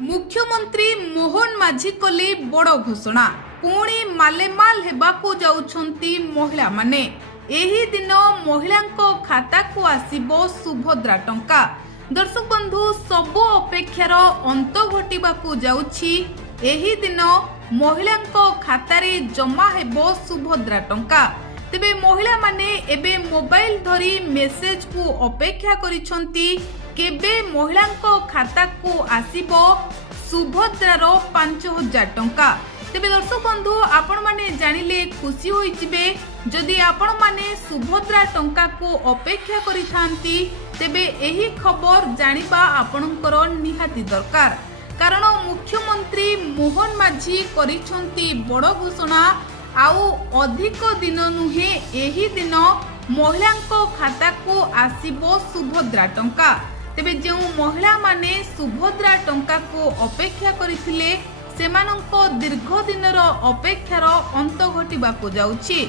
मुख्यमंत्री मोहन माझी कले बड़ घोषणा पुणी मालेमाल हेबाकू जाउछंती महिला माने। एही दिन महिलांको खाता को आसीबो सुभद्रा टंका। दर्शक बंधु सबु अपेक्षार अंत घटिबाकू जाउछि। एही दिन महिलांको खातारे जमा हेबो सुभद्रा टंका। तेबे महिला माने एबे मोबाइल धरी मेसेज को अपेक्षा करिसंती केबे महिलांको खाता को आसीबो सुभद्रार 5000 टंका। तेबे दर्शक बंधु आपण माने जानिले खुशी होइजिबे। जदि आपण माने सुभद्रा टंका को अपेक्षा करिथांती तेबे एही खबर जानिबा आपणकर निहाती दरकार। कारण मुख्यमंत्री मोहन माझी करिसंती बड़ घोषणा। आउ अधिक दिन नुहे एही दिन महिलांको खाता को आसीबो सुभद्रा टंका। तेबे जो महिला माने सुभद्रा टंका को अपेक्षा करिथिले सेमानंको दीर्घ दिनर अपेक्षार अंत घटिबाकू जाउछि।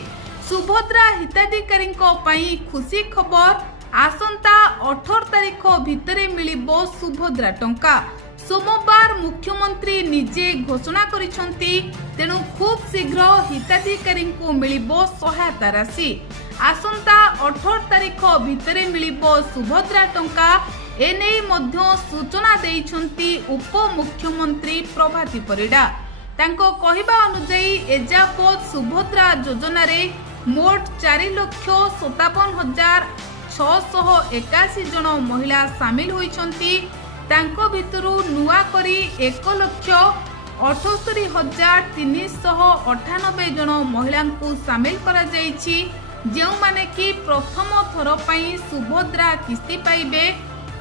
सुभद्रा हिताधिकारींको पई खुशी खबर। आसंता 18 तारिख भितरे मिलिबो सुभद्रा टंका। सोमवार मुख्यमंत्री निजे घोषणा करिसंती। तेणु खूब शीघ्र हिताधिकारींको मिलिबो सहायता राशि। आसंता 18 तारिख भितरे मिलिबो सुभद्रा टंका। एने मध्य सूचना देइछंती उप मुख्यमंत्री प्रभाती परिडा। तांको कहिबा अनुसायी एजावत सुभद्रा योजना रे मोट 4,57,681 जन महिला सामिल होइछंती। तांको भितरु नुआ करी 1,78,398 जन महिला को सामिल करा जाइछि। जेउ माने कि प्रथम थर पई सुभद्रा किस्ती पाइबे।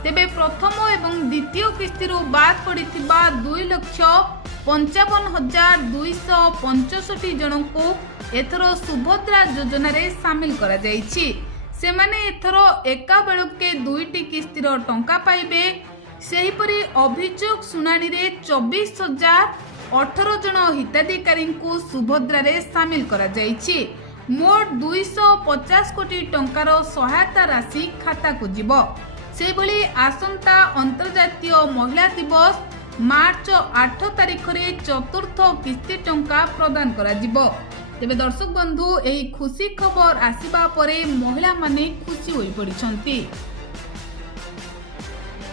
तेबे प्रथम एवं द्वितीय किस्तीरू बाद पड़िथिबा 2,55,265 जन को एथर सुभद्रा योजना रे सामिल करा जाइछि। सेमाने एथर एका बेलके 2टी किस्तीर टंका पाइबे। सेहीपरि अभियोग सुनानी रे 24,018 जन हिताधिकारी को सुभद्रा रे सामिल करा जाइछि। मोट 250 कोटी टंकार सहायता राशि खाता को जिवो। सेभली आसंता अंतर्जातीय महिला दिवस मार्च 8 तारिख रे चतुर्थ किस्ती टंका प्रदान करा जिवो। तेबे दर्शक बंधु एही खुशी खबर आसीबा परे महिला माने खुशी होई पड़िछंती।